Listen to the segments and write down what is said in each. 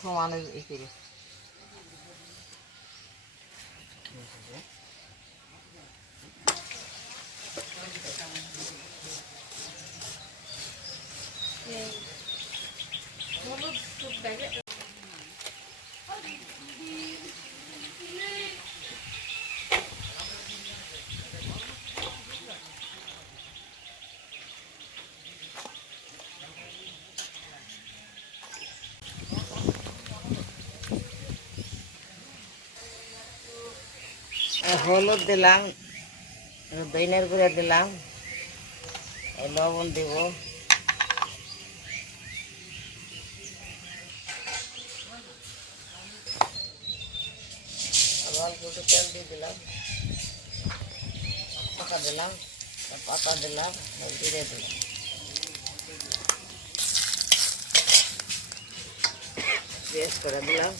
সমানে ই করে হলুদ দিলাম, দইনের গুঁড়া দিলাম, লবণ দিব, অল্প একটু তেল দিয়ে দিলাম, পাতা দিলাম, জিরে দিলাম, পেস্ট করে দিলাম,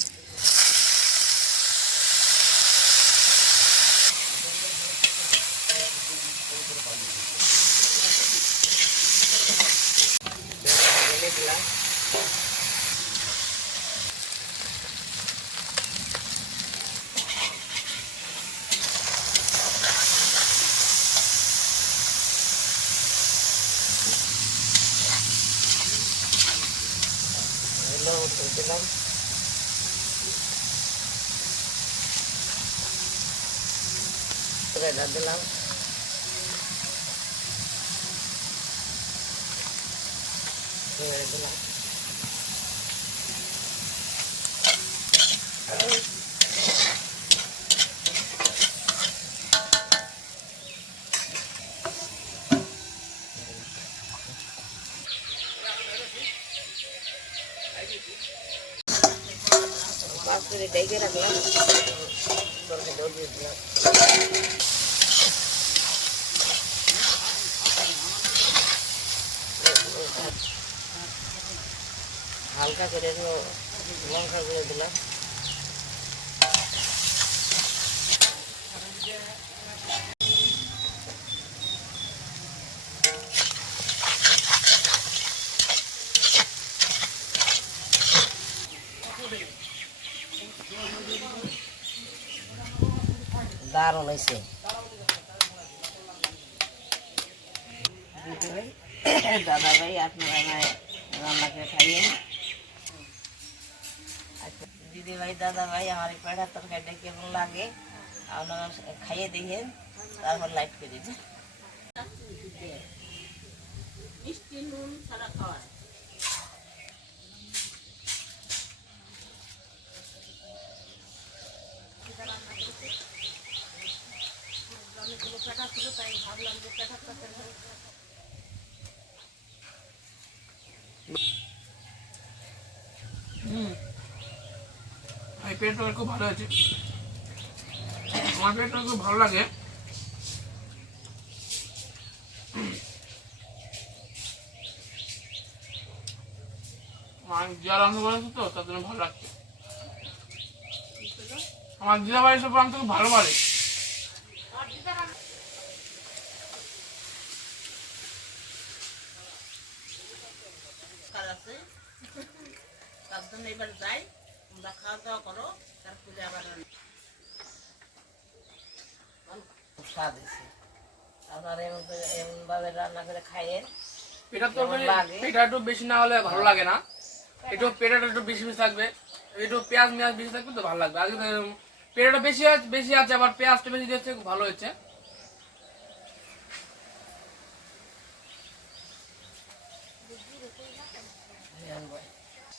দিলাম দিলাম দিলাম দিলাম পাঁচ মিনিট ডেকে রাখলাম, দিয়ে দিলাম হালকা করে লঙ্কা করে দিলাম, দারুণ হয়েছে। দাদা ভাই আপনারা রান্না করে খাইয়ে, দিদি ভাই দাদা ভাই আমার এই পেঁড়ার তরকারিটা কেমন লাগে আপনারা খাইয়ে দেখেন, তারপর লাইট করে দিবেন। মিষ্টি নুন ছাড়া খাওয়া অনেকগুলো পেঁটা ছিল, তাই ভাবলাম যে পেঁটার তরকারি পেটটা খুব ভালো আছে, আমার পেটটা খুব ভালো লাগে। আমার দিদা রান্না করেছে তো তার জন্য ভালো লাগছে। আমার দিদা ভাই সব রান্না খুব ভালো পারে। তার জন্য এবার যাই, তোমরা খাওয়া দাওয়া করো, তারপরে আবার স্বাদ এসে আপনারা এমনভাবে রান্না করে খাইয়েন। পেটা একটু বেশি না হলে ভালো লাগে না, একটু পেটাটা একটু বেশি বেশি থাকবে, একটু পেঁয়াজ মেয়াজ বেশি থাকবে তো ভালো লাগবে। আজকে পেটাটা বেশি আছে, আবার পেঁয়াজটা বেশি দিয়েছে, খুব ভালো হয়েছে।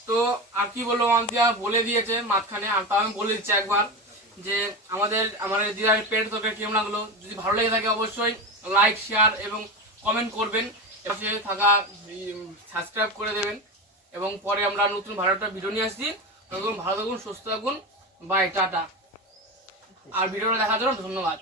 তো আর কি বলবো, মান্তিয়া বলে দিয়েছে মাঝখানে, আর তাও আমি বলে দিচ্ছি একবার যে আমাদের দিদার পেট তরকারি কেমন লাগলো। যদি ভালো লেগে থাকে অবশ্যই লাইক শেয়ার এবং কমেন্ট করবেন, পাশে থাকা সাবস্ক্রাইব করে দেবেন। এবং পরে আমরা নতুন ভালো একটা ভিডিও নিয়ে আসছি। তখন ভালো থাকুন, সুস্থ থাকুন, বাই, টাটা। আর ভিডিওটা দেখার জন্য ধন্যবাদ।